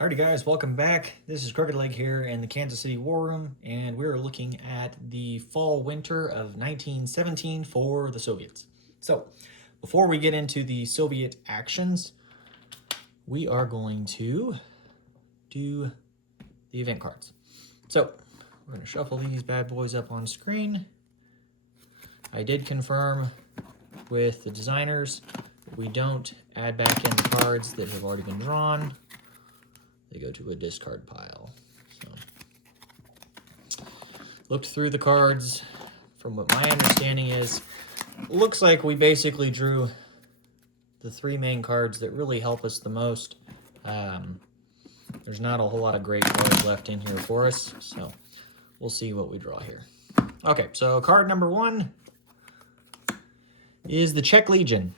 Alrighty guys, welcome back. This is Crooked Leg here in the Kansas City War Room, and we're looking at the fall-winter of 1917 for the Soviets. So, before we get into the Soviet actions, we are going to do the event cards. So, we're going to shuffle these bad boys up on screen. I did confirm with the designers that we don't add back in the cards that have already been drawn. They go to a discard pile. So, looked through the cards. From what my understanding is, looks like we basically drew the three main cards that really help us the most. There's not a whole lot of great cards left in here for us, so we'll see what we draw here. Okay, so card number one is the Czech Legion.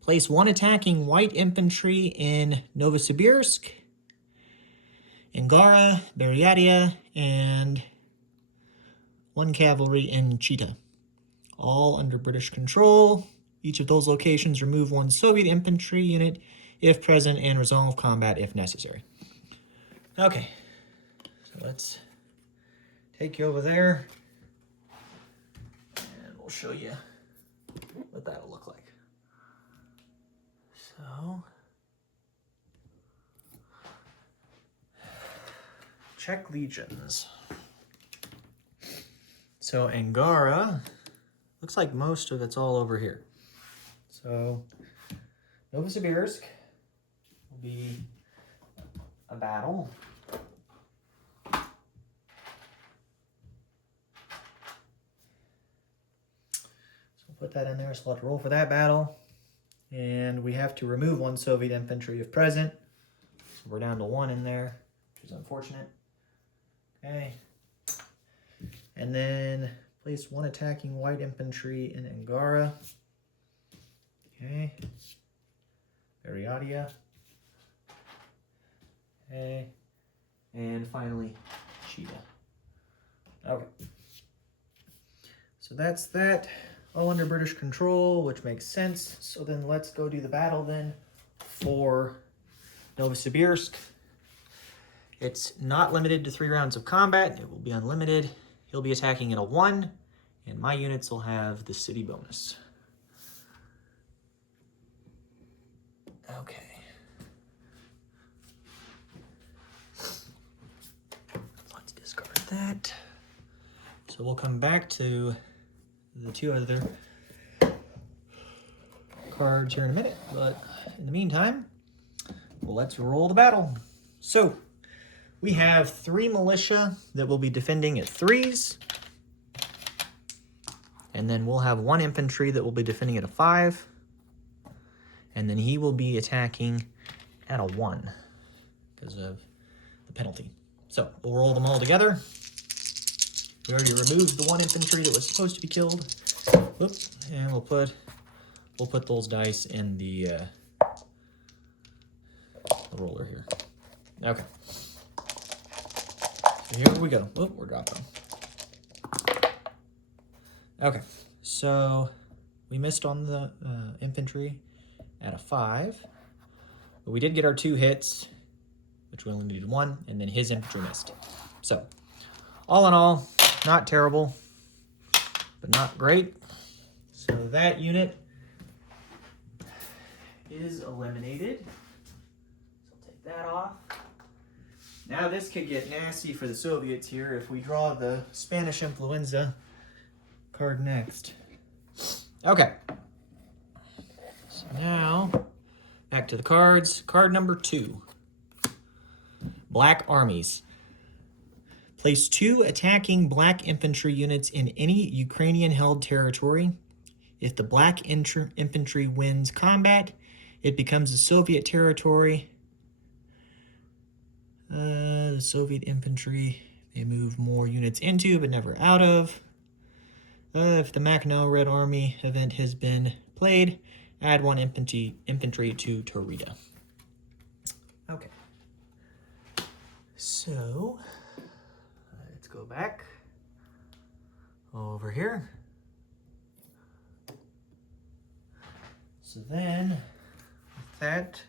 Place one attacking white infantry in Novosibirsk, Angara, Buryatia, and one cavalry in Chita. All under British control. Each of those locations remove one Soviet infantry unit if present and resolve combat if necessary. Okay, so let's take you over there and we'll show you what that'll look like. So, Czech legions. So Angara, looks like most of it's all over here. So Novosibirsk will be a battle. So we'll put that in there, so we'll have to roll for that battle. And we have to remove one Soviet infantry if present. So we're down to one in there, which is unfortunate. Okay. And then place one attacking white infantry in Angara. Okay. Buryatia. Okay. And finally, Chita. Okay. So that's that. All under British control, which makes sense. So then let's go do the battle then for Novosibirsk. It's not limited to 3 rounds of combat. It will be unlimited. He'll be attacking at a 1, and my units will have the city bonus. Okay. Let's discard that. So we'll come back to the 2 other cards here in a minute, but in the meantime, let's roll the battle. So, we have 3 militia that will be defending at 3s. And then we'll have 1 infantry that will be defending at a 5. And then he will be attacking at a 1 because of the penalty. So we'll roll them all together. We already removed the 1 infantry that was supposed to be killed. Whoop, and we'll put those dice in the roller here. Okay. Here we go. Oh, we're dropping. Okay, so we missed on the infantry at a 5, but we did get our 2 hits, which we only needed 1, and then his infantry missed. So, all in all, not terrible, but not great. So that unit is eliminated. So I'll take that off. Now this could get nasty for the Soviets here if we draw the Spanish influenza card next. Okay. So now, back to the cards. Card number 2. Black Armies. Place 2 attacking black infantry units in any Ukrainian-held territory. If the black infantry wins combat, it becomes a Soviet territory. The Soviet infantry may move more units into, but never out of. If the Makhno Red Army event has been played, add 1 infantry to Taurida. Okay. So, let's go back over here. So then, with that,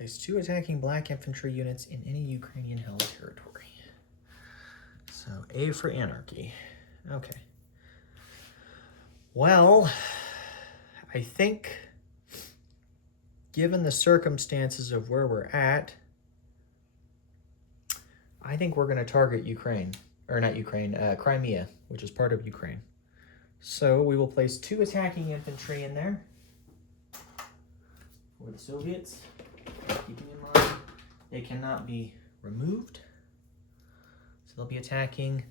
Place 2 attacking black infantry units in any Ukrainian-held territory. So A for anarchy. Okay. Well, I think, given the circumstances of where we're at, I think we're going to target Ukraine. Or not Ukraine, Crimea, which is part of Ukraine. So we will place 2 attacking infantry in there for the Soviets. Keeping in mind, they cannot be removed. So they'll be attacking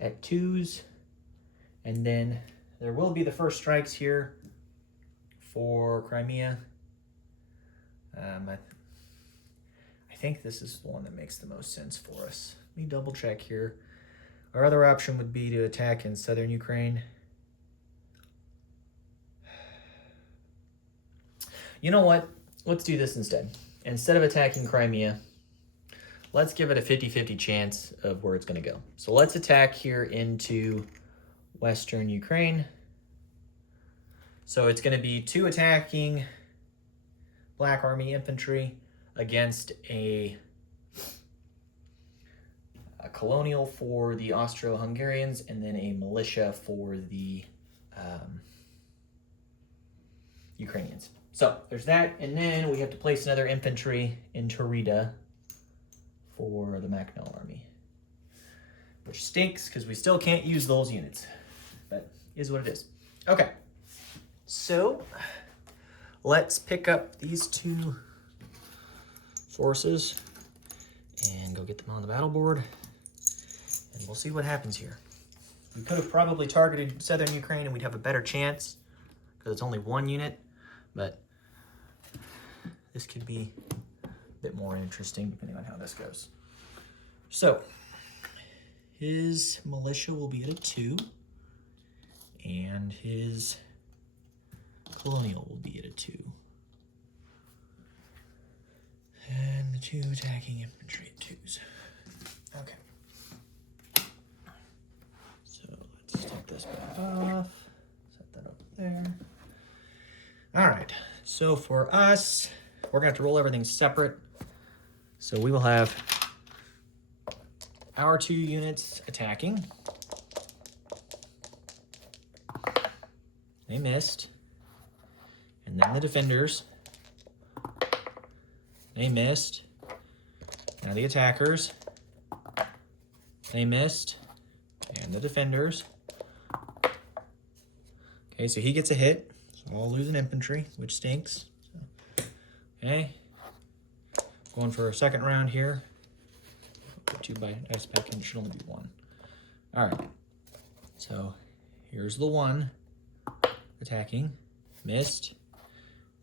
at 2s. And then there will be the first strikes here for Crimea. I think this is the one that makes the most sense for us. Let me double check here. Our other option would be to attack in southern Ukraine. You know what? Let's do this instead. Instead of attacking Crimea, let's give it a 50-50 chance of where it's going to go. So let's attack here into western Ukraine. So it's going to be 2 attacking Black Army infantry against a colonial for the Austro-Hungarians, and then a militia for the Ukrainians. So there's that, and then we have to place another infantry in Taurida for the Machnal army, which stinks because we still can't use those units, but is what it is. Okay, so let's pick up these 2 forces and go get them on the battle board, and we'll see what happens here. We could have probably targeted southern Ukraine and we'd have a better chance because it's only 1 unit, but this could be a bit more interesting depending on how this goes. So his militia will be at a 2, and his colonial will be at a 2. And the 2 attacking infantry at 2s. Okay. So let's take this back off. Set that up there. All right. So for us, we're going to have to roll everything separate. So we will have our 2 units attacking. They missed. And then the defenders. They missed. Now the attackers. They missed. And the defenders. Okay, so he gets a hit. So I'll lose an infantry, which stinks. So, okay. Going for a second round here. 2 by dice pack, and it should only be 1. All right. So here's the 1 attacking. Missed.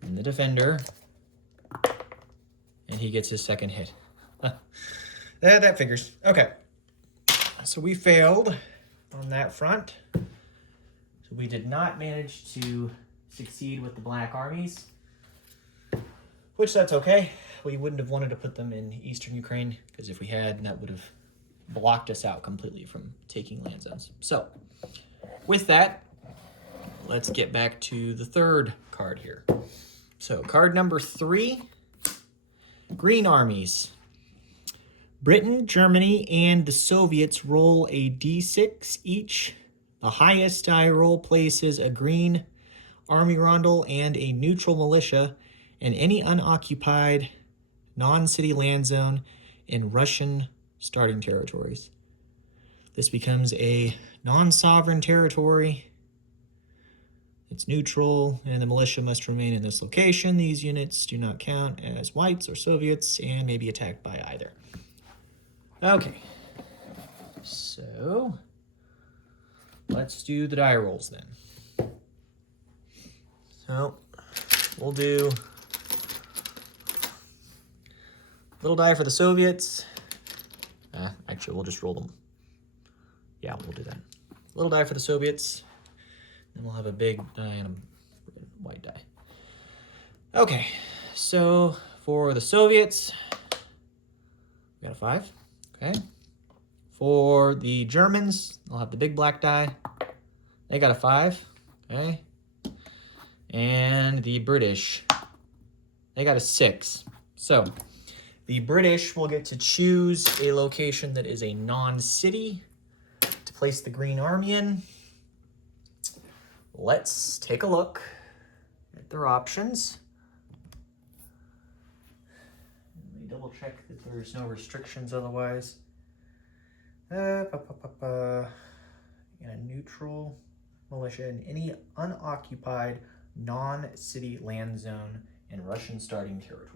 And the defender. And he gets his second hit. That figures. Okay. So we failed on that front. So we did not manage to succeed with the Black Armies, which that's okay. We wouldn't have wanted to put them in eastern Ukraine, because if we had, that would have blocked us out completely from taking land zones. So with that, let's get back to the 3rd card here. So card number 3, Green Armies. Britain, Germany, and the Soviets roll a d6 each. The highest die roll places a green army rondel and a neutral militia in any unoccupied non-city land zone in Russian starting territories. This becomes a non-sovereign territory. It's neutral, and the militia must remain in this location. These units do not count as whites or Soviets and may be attacked by either. Okay, so let's do the die rolls then. So we'll do little die for the Soviets. Actually, we'll just roll them. Yeah, we'll do that. Little die for the Soviets. Then we'll have a big die and a white die. Okay, so for the Soviets, we got a 5. Okay. For the Germans, they'll have the big black die. They got a 5. Okay. And the British, they got a 6. So the British will get to choose a location that is a non-city to place the Green Army in. Let's take a look at their options. Let me double check that there's no restrictions otherwise. In a neutral militia in any unoccupied non-city land zone in Russian starting territories.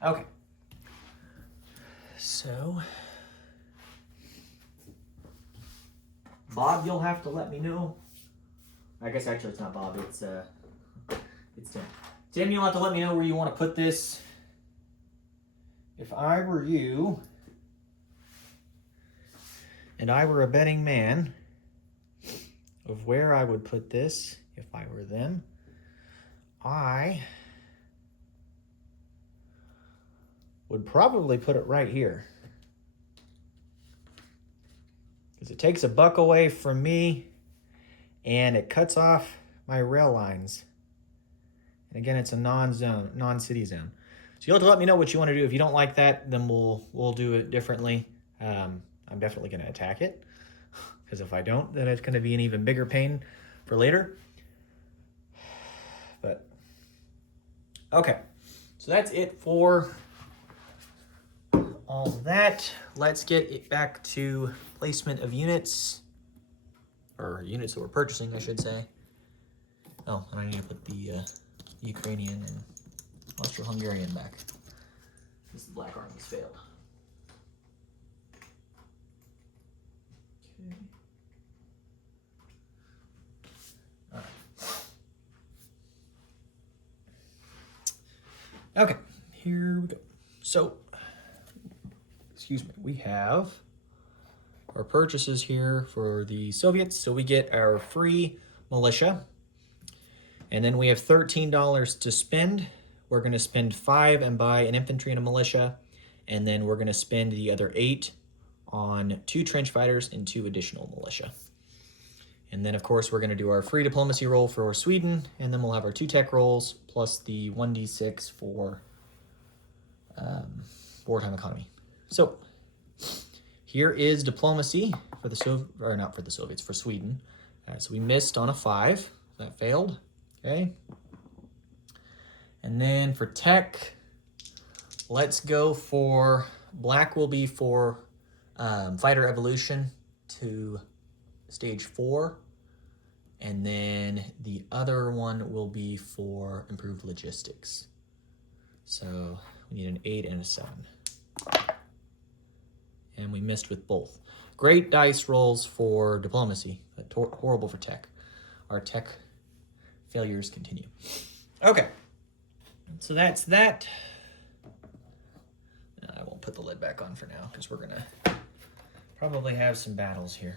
Okay. So, Bob, you'll have to let me know. I guess actually it's not Bob, it's Tim. Tim, you'll have to let me know where you want to put this. If I were you, and I were a betting man of where I would put this, if I were them, I would probably put it right here. Because it takes a buck away from me, and it cuts off my rail lines. And again, it's a non-city zone. So you'll have to let me know what you want to do. If you don't like that, then we'll do it differently. I'm definitely going to attack it, because if I don't, then it's going to be an even bigger pain for later. But okay, so that's it for all that. Let's get it back to placement of units, or units that we're purchasing, I should say. Oh, and I need to put the Ukrainian and Austro-Hungarian back, because the Black Army's failed. Okay. All right. Okay, here we go. So, excuse me, we have our purchases here for the Soviets. So we get our free militia, and then we have $13 to spend. We're going to spend $5 and buy an infantry and a militia, and then we're going to spend the other $8 on 2 trench fighters and 2 additional militia. And then, of course, we're going to do our free diplomacy roll for Sweden, and then we'll have our 2 tech rolls plus the 1d6 for wartime economy. So here is diplomacy for the for Sweden. So we missed on a 5. That failed. Okay. And then for tech, let's go for black will be for fighter evolution to stage 4. And then the other one will be for improved logistics. So we need an 8 and a 7. And we missed with both. Great dice rolls for diplomacy, but horrible for tech. Our tech failures continue. Okay, so that's that. I won't put the lid back on for now, because we're gonna probably have some battles here.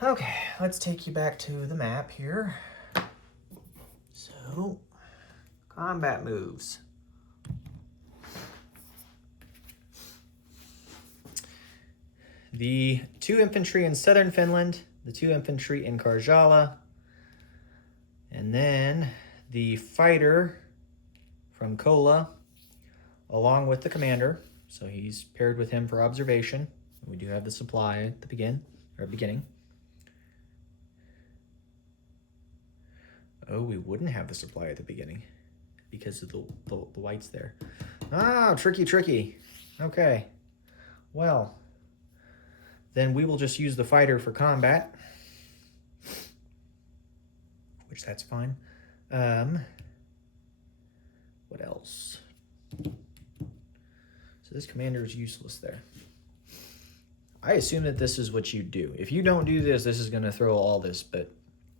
Okay, let's take you back to the map here. So, combat moves. The 2 infantry in southern Finland, the 2 infantry in Karjala, and then the fighter from Kola, along with the commander. So he's paired with him for observation. We do have the supply at the beginning. Oh, we wouldn't have the supply at the beginning because of the whites there. Ah, tricky. Okay. Well, then we will just use the fighter for combat, which that's fine. What else? So this commander is useless there. I assume that this is what you do. If you don't do this, this is going to throw all this, but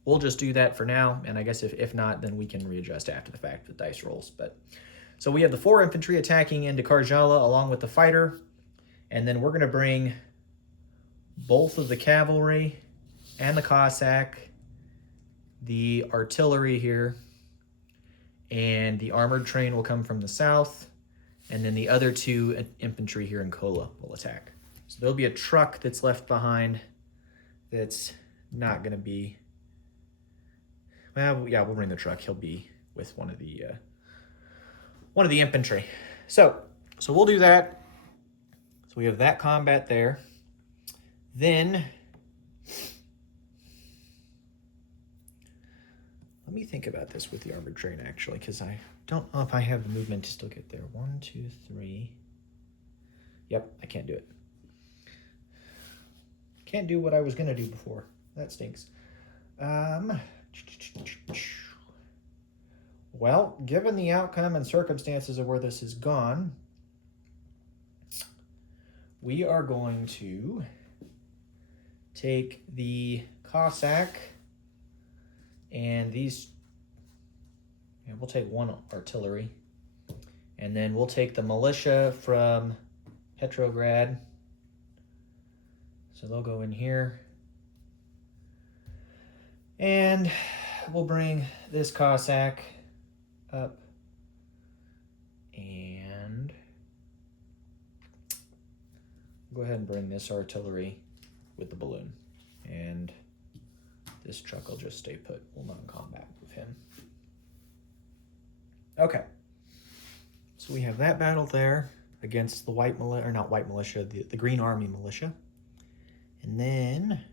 we'll just do that for now, and I guess if not, then we can readjust after the fact with dice rolls. But so we have the 4 infantry attacking into Karjala along with the fighter, and then we're going to bring both of the cavalry and the Cossack, the artillery here, and the armored train will come from the south, and then the other 2 infantry here in Kola will attack. So there'll be a truck that's left behind that's not going to be... Well, yeah, we'll bring the truck. He'll be with one of the one of the infantry. So we'll do that. So we have that combat there. Then let me think about this with the armored train, actually, because I don't know if I have the movement to still get there. 1, 2, 3. Yep, I can't do it. Can't do what I was going to do before. That stinks. Well, given the outcome and circumstances of where this has gone, we are going to take the Cossack and these, and we'll take one artillery, and then we'll take the militia from Petrograd. So they'll go in here. And we'll bring this Cossack up. And go ahead and bring this artillery with the balloon. And this truck will just stay put. We'll non-combat with him. Okay. So we have that battle there against the white militia, or not white militia, the Green Army militia. And then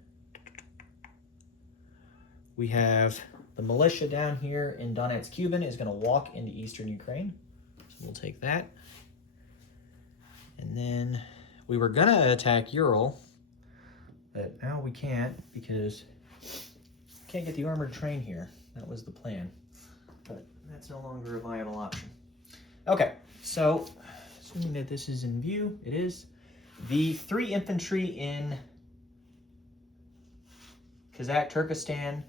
we have the militia down here in Donetsk, Cuban is going to walk into eastern Ukraine. So we'll take that. And then we were going to attack Ural, but now we can't because we can't get the armored train here. That was the plan, but that's no longer a viable option. Okay, so assuming that this is in view, it is. The 3 infantry in Kazakh Turkestan,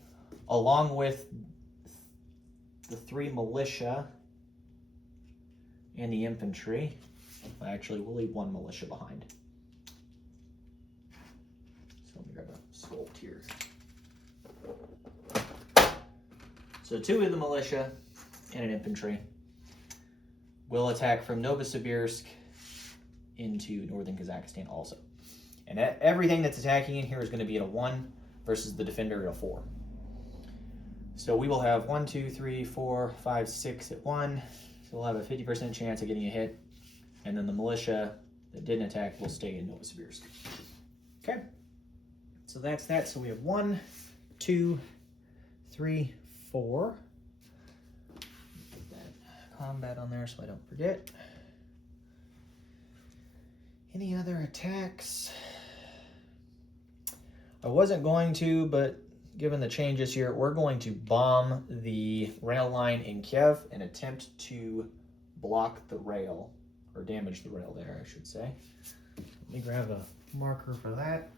along with the 3 militia and the infantry. Actually, we'll leave 1 militia behind. So let me grab a sculpt here. So 2 of the militia and an infantry will attack from Novosibirsk into northern Kazakhstan also. And everything that's attacking in here is going to be at a 1 versus the defender at a 4. So we will have 1, 2, 3, 4, 5, 6 at 1. So we'll have a 50% chance of getting a hit. And then the militia that didn't attack will stay in Novosibirsk. Okay. So that's that. So we have 1, 2, 3, 4. Put that combat on there so I don't forget. Any other attacks? I wasn't going to, but given the changes here, we're going to bomb the rail line in Kiev and attempt to block the rail, or damage the rail there, I should say. Let me grab a marker for that.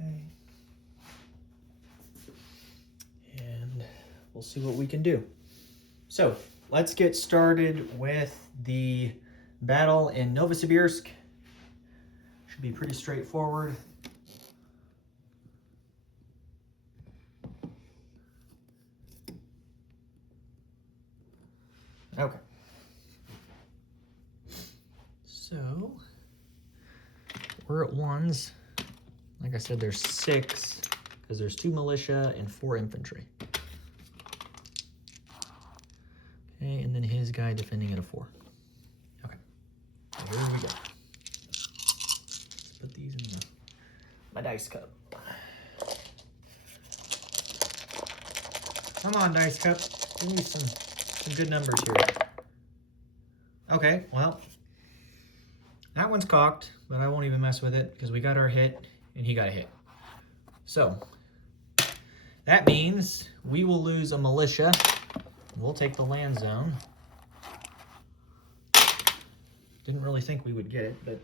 Okay. And we'll see what we can do. So let's get started with the battle in Novosibirsk. Should be pretty straightforward. Okay. So we're at 1s. Like I said, there's 6 because there's 2 militia and 4 infantry. Okay, and then his guy defending at a 4. Okay. Here we go. Let's put these in my dice cup. Come on, dice cup. Give me some good numbers here. Okay, well, that one's cocked, but I won't even mess with it because we got our hit and he got a hit. So that means we will lose a militia. We'll take the land zone. Didn't really think we would get it, but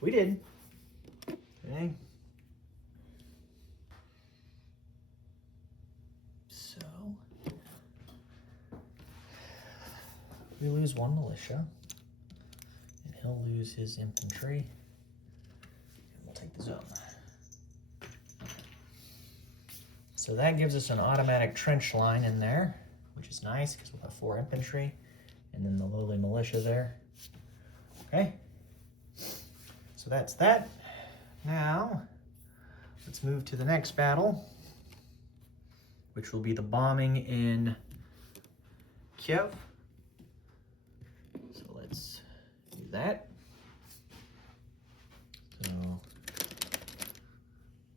we did. Okay. So we lose 1 militia, and he'll lose his infantry, and we'll take the zone. So that gives us an automatic trench line in there, which is nice because we'll have 4 infantry and then the lowly militia there. Okay, so that's that. Now let's move to the next battle, which will be the bombing in Kiev. So let's do that. So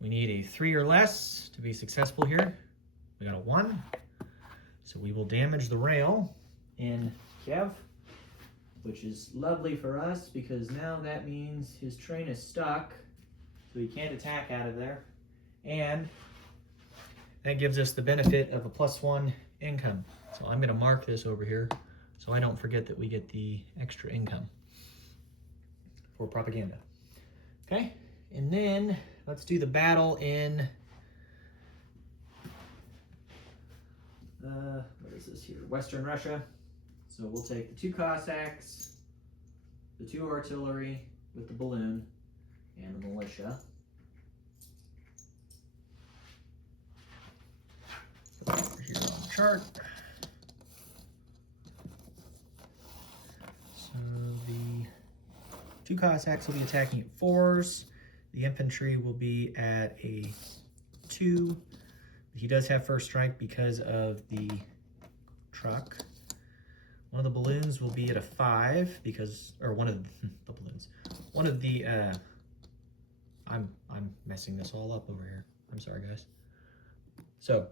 we need a 3 or less to be successful here. We got a 1. So we will damage the rail in Kiev, which is lovely for us because now that means his train is stuck, so he can't attack out of there. And that gives us the benefit of a +1 income. So I'm going to mark this over here so I don't forget that we get the extra income for propaganda. Okay, and then let's do the battle in, what is this here? Western Russia. So we'll take the 2 Cossacks, the 2 artillery with the balloon, and the militia. Put that over here on the chart. So the 2 Cossacks will be attacking at 4s. The infantry will be at a 2. He does have first strike because of the truck. One of the balloons will be at a 5 because, or one of the balloons. One of the, I'm messing this all up over here. I'm sorry, guys. So,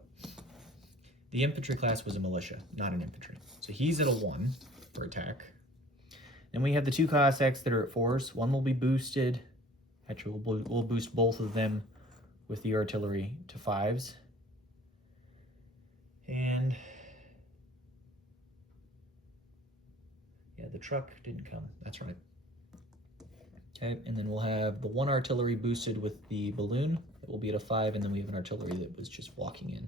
the infantry class was a militia, not an infantry. So he's at a 1 for attack. Then we have the 2 Cossacks that are at 4s. One will be boosted. Actually, we'll boost both of them with the artillery to 5s. And yeah, the truck didn't come. That's right. Okay, and then we'll have the 1 artillery boosted with the balloon. That will be at a 5, and then we have an artillery that was just walking in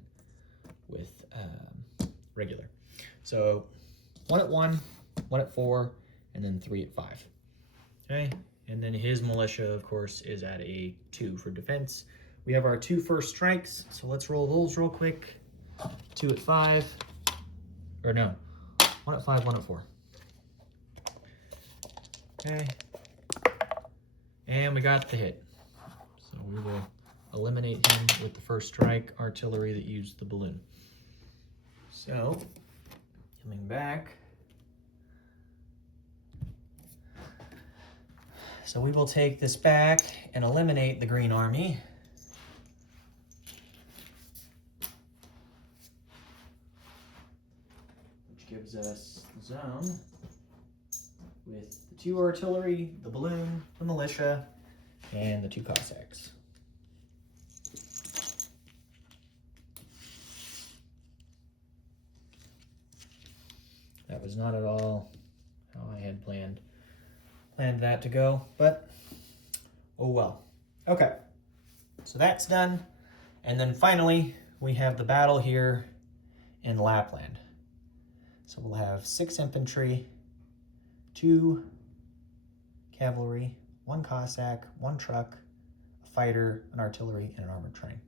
with regular. So 1 at 1, 1 at 4, and then 3 at 5. Okay, and then his militia, of course, is at a 2 for defense. We have our 2 first strikes, so let's roll those real quick. 2 at 5, or no, 1 at 5, 1 at 4. Okay, and we got the hit. So we will eliminate him with the first strike artillery that used the balloon. So, coming back. So we will take this back and eliminate the Green Army. Which gives us the zone with the 2 artillery, the balloon, the militia, and the 2 Cossacks. That was not at all how I had planned that to go, but oh well. Okay, so that's done. And then finally, we have the battle here in Lapland. So we'll have 6 infantry, 2 cavalry, 1 Cossack, 1 truck, a fighter, an artillery, and an armored train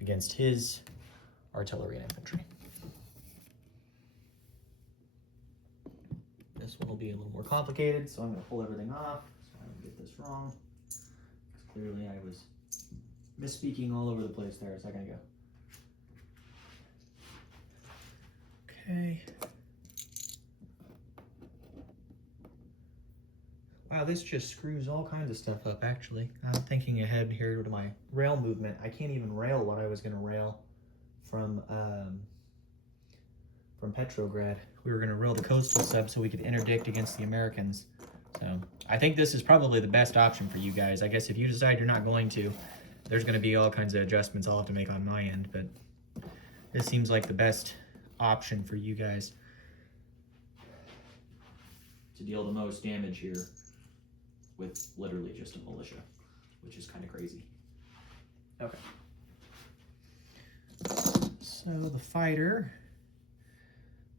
against his artillery and infantry. This one will be a little more complicated, so I'm going to pull everything off so I don't get this wrong. Because clearly I was misspeaking all over the place there a second ago. Okay. Wow, this just screws all kinds of stuff up, actually. I'm thinking ahead here to my rail movement. I can't even rail what I was going to rail from Petrograd. We were going to rail the coastal sub so we could interdict against the Americans. So I think this is probably the best option for you guys. I guess if you decide you're not going to, there's going to be all kinds of adjustments I'll have to make on my end, but this seems like the best option for you guys to deal the most damage here with literally just a militia, which is kind of crazy. Okay. So the fighter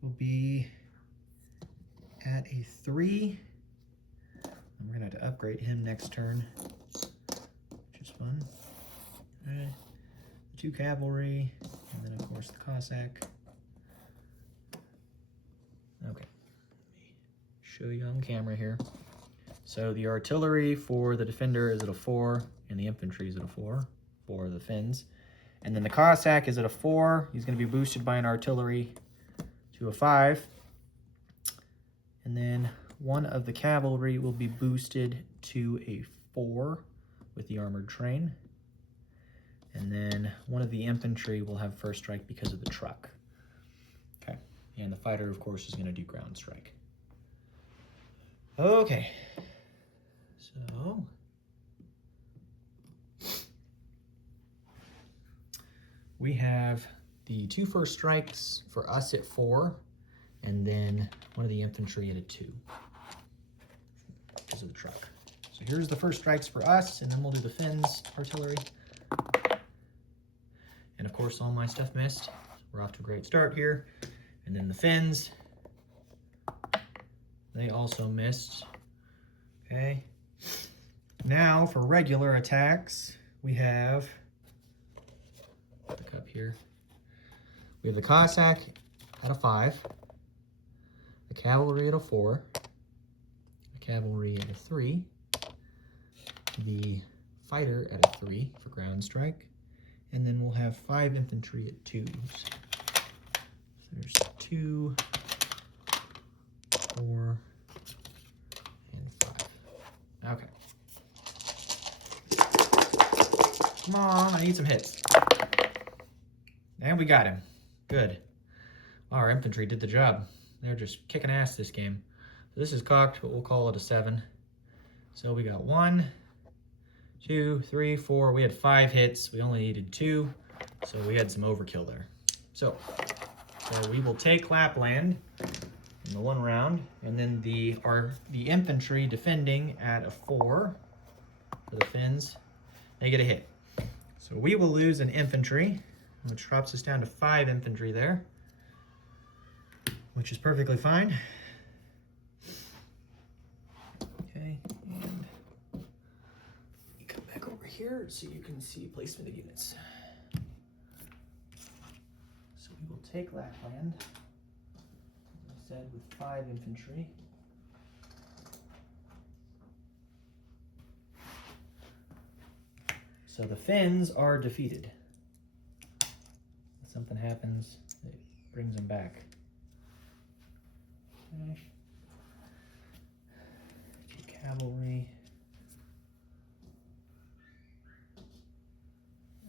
will be at a 3. And we're gonna have to upgrade him next turn, which is fun. Okay. 2 cavalry, and then of course the Cossack. Okay, let me show you on camera here. So the artillery for the defender is at a 4, and the infantry is at a 4 for the Finns. And then the Cossack is at a 4. He's going to be boosted by an artillery to a 5. And then one of the cavalry will be boosted to a 4 with the armored train. And then one of the infantry will have first strike because of the truck. Okay, and the fighter, of course, is going to do ground strike. Okay, so we have the 2 first strikes for us at 4, and then one of the infantry at a 2 because of the truck. So here's the first strikes for us, and then we'll do the Finns artillery. And of course, all my stuff missed. We're off to a great start here. And then the Finns, they also missed. Okay. Now for regular attacks, we have back up here. We have the Cossack at a 5, the cavalry at a 4, the cavalry at a 3, the fighter at a 3 for ground strike, and then we'll have 5 infantry at 2s. So there's 2, 4, and 5. Okay. Come on, I need some hits. And we got him. Good. Our infantry did the job. They're just kicking ass this game. So this is cocked, but we'll call it a 7. So we got 1, 2, 3, 4. We had 5 hits. We only needed 2. So we had some overkill there. So we will take Lapland in the 1 round. And then the infantry defending at a 4 for the Finns, they get a hit. So we will lose an infantry, which drops us down to 5 infantry there, which is perfectly fine. Okay, and come back over here so you can see placement of units. So we will take Lapland, as I said, with 5 infantry. So the Finns are defeated. If something happens, it brings them back. Okay. Cavalry.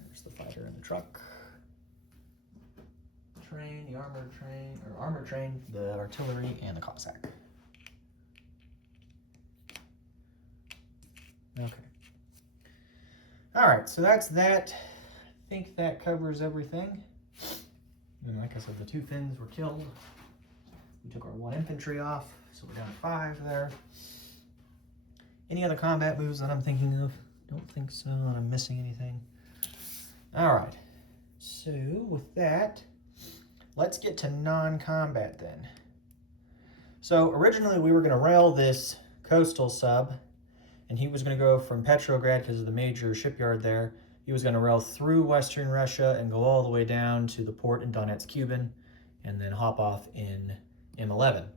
There's the fighter and the truck. Train, the armored train, the artillery, and the Cossack. Okay. All right, so that's that. I think that covers everything. And like I said, the 2 Finns were killed. We took our 1 infantry off, so we're down to 5 there. Any other combat moves that I'm thinking of? Don't think so, that I'm missing anything. All right, so with that, let's get to non-combat then. So originally we were gonna rail this coastal sub, and he was going to go from Petrograd, because of the major shipyard there. He was going to rail through Western Russia and go all the way down to the port in Donetsk, Cuban, and then hop off in M11.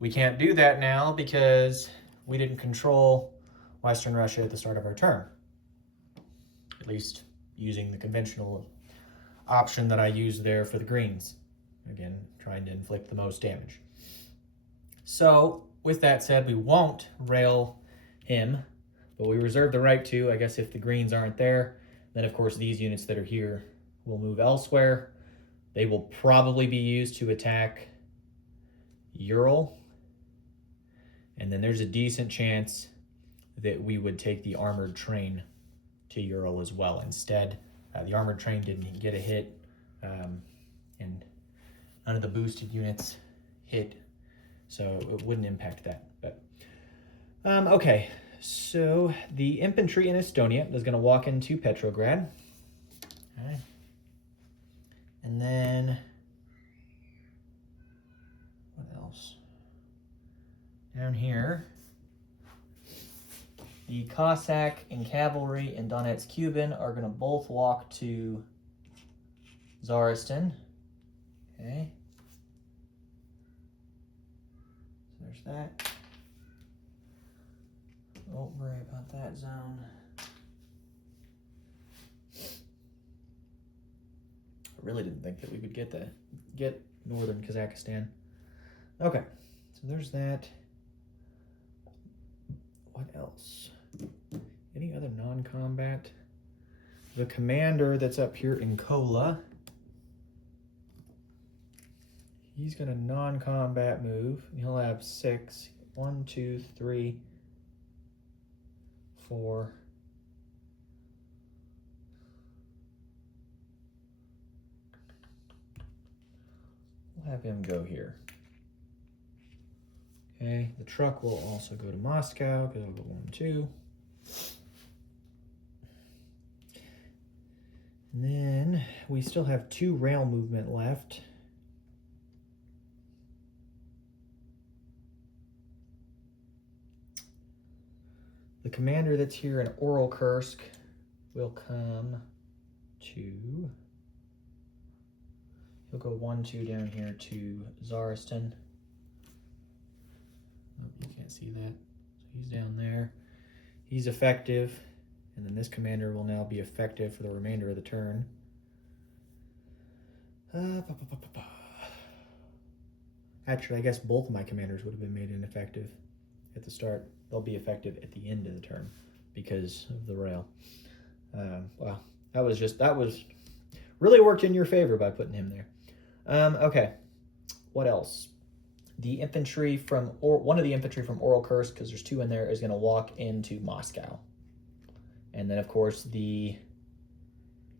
We can't do that now because we didn't control Western Russia at the start of our turn. At least using the conventional option that I used there for the Greens. Again, trying to inflict the most damage. So, with that said, we won't rail him, but we reserve the right to, I guess, if the Greens aren't there. Then of course these units that are here will move elsewhere. They will probably be used to attack Ural, and then there's a decent chance that we would take the armored train to Ural as well instead. The armored train didn't get a hit, and none of the boosted units hit, so it wouldn't impact that. But okay, so the infantry in Estonia is going to walk into Petrograd. Okay. And then, what else? Down here, the Cossack and cavalry in Donetsk, Cuban are going to both walk to Zaristan. Okay. So there's that. Don't worry about that zone. really didn't think that we would get northern Kazakhstan. Okay, so there's that. What else? Any other non-combat? The commander that's up here in Kola, he's gonna non-combat move. He'll have 6. 1, 2, 3, 4. We'll have him go here. Okay, the truck will also go to Moscow because it'll go 1, 2. And then we still have 2 rail movement left. The commander that's here in Orel-Kursk will come to, he'll go 1, 2 down here to Zaristan. Oh, you can't see that. So he's down there. He's effective, and then this commander will now be effective for the remainder of the turn. Actually, I guess both of my commanders would have been made ineffective at the start. They'll be effective at the end of the turn because of the rail. Wow, that was really worked in your favor by putting him there. Okay, what else? The infantry from, one of the infantry from Orel-Kursk, because there's 2 in there, is going to walk into Moscow. And then, of course, the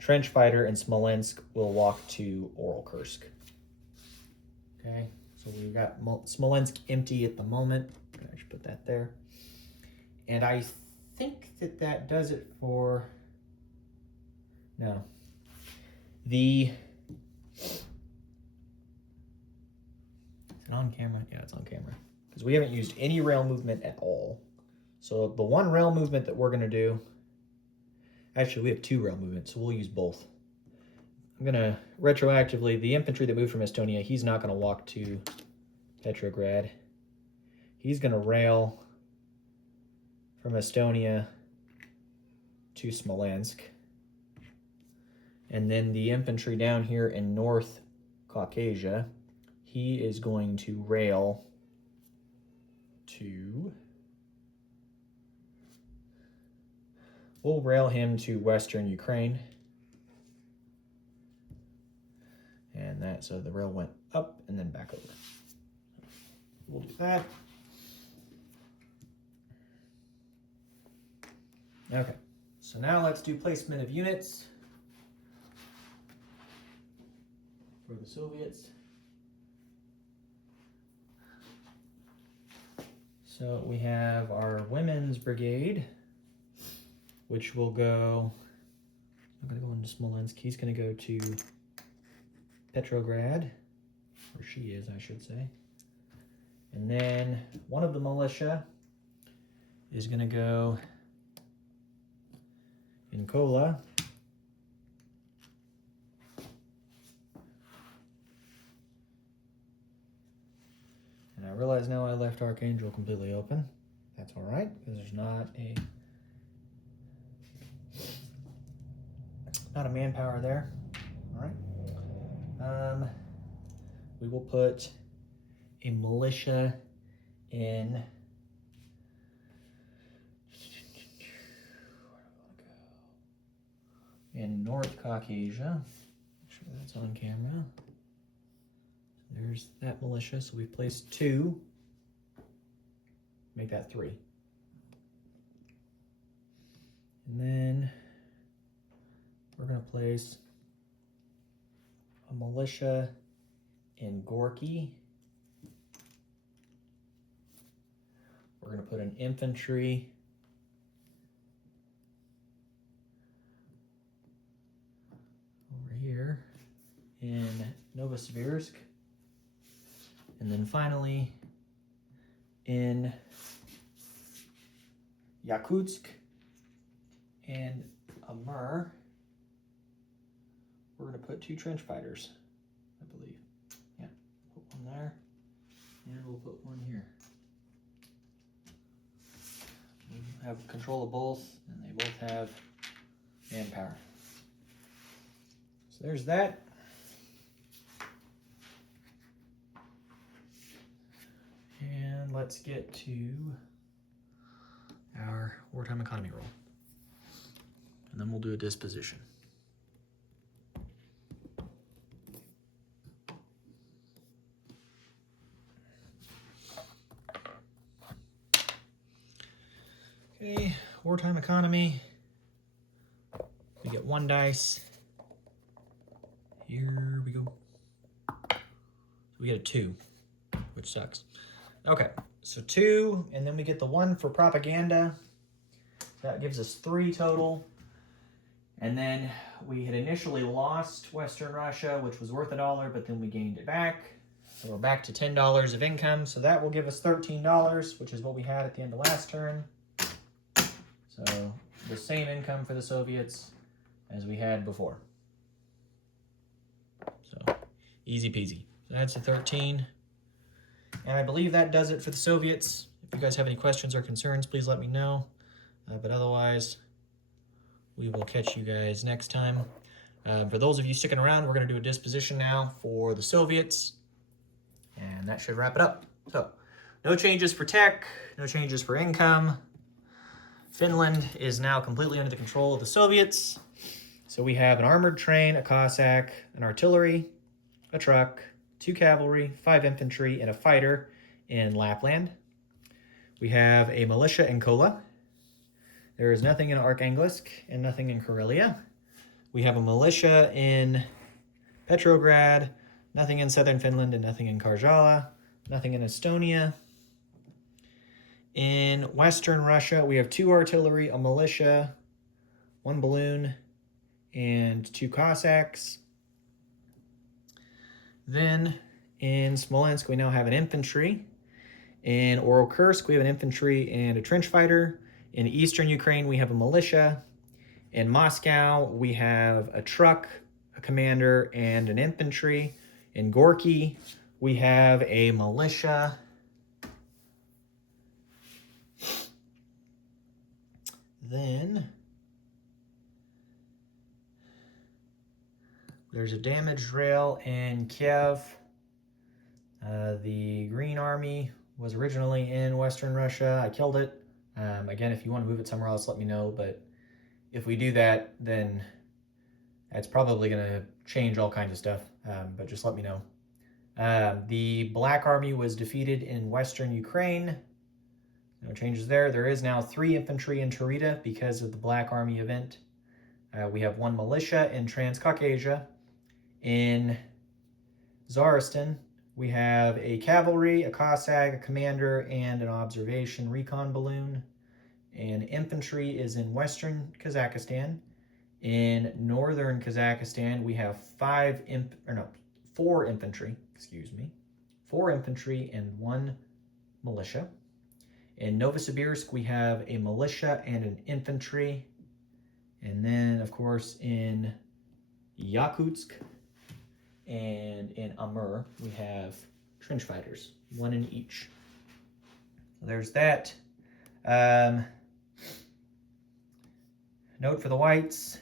trench fighter in Smolensk will walk to Orel-Kursk. Okay, so we've got Smolensk empty at the moment. I should put that there. And I think that does it for, no. Is it on camera? Yeah, it's on camera. Because we haven't used any rail movement at all. So the one rail movement that we're going to do, actually we have 2 rail movements, so we'll use both. I'm going to retroactively, the infantry that moved from Estonia, he's not going to walk to Petrograd. He's going to rail from Estonia to Smolensk. And then the infantry down here in North Caucasia, he is going to rail to, we'll rail him to Western Ukraine. And that, so the rail went up and then back over. We'll do that. Okay, so now let's do placement of units for the Soviets. So we have our women's brigade, which will go, I'm going to go into Smolensk. He's going to go to Petrograd, or she is, I should say. And then one of the militia is going to go in Kola. And I realize now I left Archangel completely open. That's all right, because there's not a manpower there. All right. We will put a militia in North Caucasia. Make sure that's on camera. There's that militia, so we've placed 2. Make that 3. And then we're going to place a militia in Gorky. We're going to put an infantry over here in Novosibirsk. And then finally in Yakutsk and Amur, we're going to put 2 trench fighters, I believe. Yeah, put one there, and we'll put one here. We have control of both, and they both have manpower. So there's that. let's get to our wartime economy roll. And then we'll do a disposition. Okay, wartime economy. We get 1 dice. Here we go. So we get a 2, which sucks. Okay, so 2, and then we get the 1 for propaganda. That gives us 3 total. And then we had initially lost Western Russia, which was worth $1, but then we gained it back. So we're back to $10 of income. So that will give us $13, which is what we had at the end of last turn. So the same income for the Soviets as we had before. So easy peasy. So that's a 13. And I believe that does it for the Soviets. If you guys have any questions or concerns, please let me know. But otherwise, we will catch you guys next time. For those of you sticking around, we're going to do a disposition now for the Soviets. And that should wrap it up. So, no changes for tech, no changes for income. Finland is now completely under the control of the Soviets. So we have an armored train, a Cossack, an artillery, a truck, 2 cavalry, 5 infantry, and a fighter in Lapland. We have a militia in Kola. There is nothing in Arkhangelsk and nothing in Karelia. We have a militia in Petrograd, nothing in southern Finland, and nothing in Karjala, nothing in Estonia. In Western Russia, we have 2 artillery, a militia, 1 balloon, and 2 Cossacks. Then in Smolensk, we now have an infantry. In Orokursk, we have an infantry and a trench fighter. In eastern Ukraine, we have a militia. In Moscow, we have a truck, a commander, and an infantry. In Gorky, we have a militia. Then there's a damaged rail in Kiev. The Green Army was originally in Western Russia. I killed it. Again, if you want to move it somewhere else, let me know. But if we do that, then that's probably going to change all kinds of stuff. But just let me know. The Black Army was defeated in Western Ukraine. No changes there. There is now 3 infantry in Tarita because of the Black Army event. We have 1 militia in Transcaucasia. In Tsaristan, we have a cavalry, a Cossack, a commander, and an observation recon balloon. And infantry is in western Kazakhstan. In northern Kazakhstan, we have 4 infantry, 4 infantry and 1 militia. In Novosibirsk, we have a militia and an infantry. And then, of course, in Yakutsk and in Amur, we have trench fighters, 1 in each. So there's that. Note for the whites.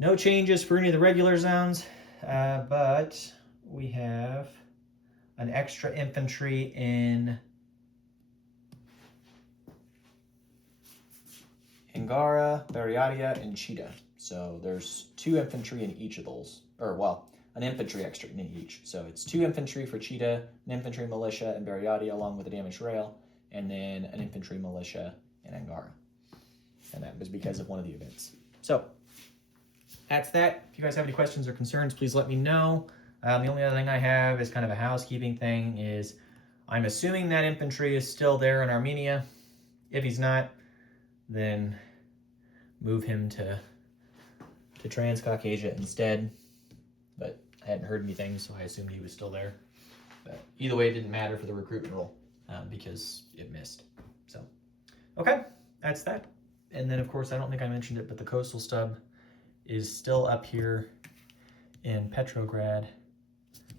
No changes for any of the regular zones, but we have an extra infantry in Angara, Buryatia, and Chita. So there's 2 infantry in each of those. Or, well, an infantry extra in each. So it's 2 infantry for Chita, an infantry militia in Buryatia along with a damaged rail, and then an infantry militia in Angara. And that was because of one of the events. So that's that. If you guys have any questions or concerns, please let me know. The only other thing I have is kind of a housekeeping thing is I'm assuming that infantry is still there in Armenia. If he's not, then move him to Transcaucasia instead. But I hadn't heard anything, so I assumed he was still there. But either way, it didn't matter for the recruitment roll because it missed. So, okay, that's that. And then, of course, I don't think I mentioned it, but the coastal stub is still up here in Petrograd.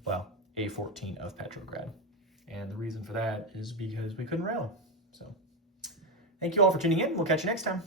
Well, A14 of Petrograd. And the reason for that is because we couldn't rail them. So, thank you all for tuning in. We'll catch you next time.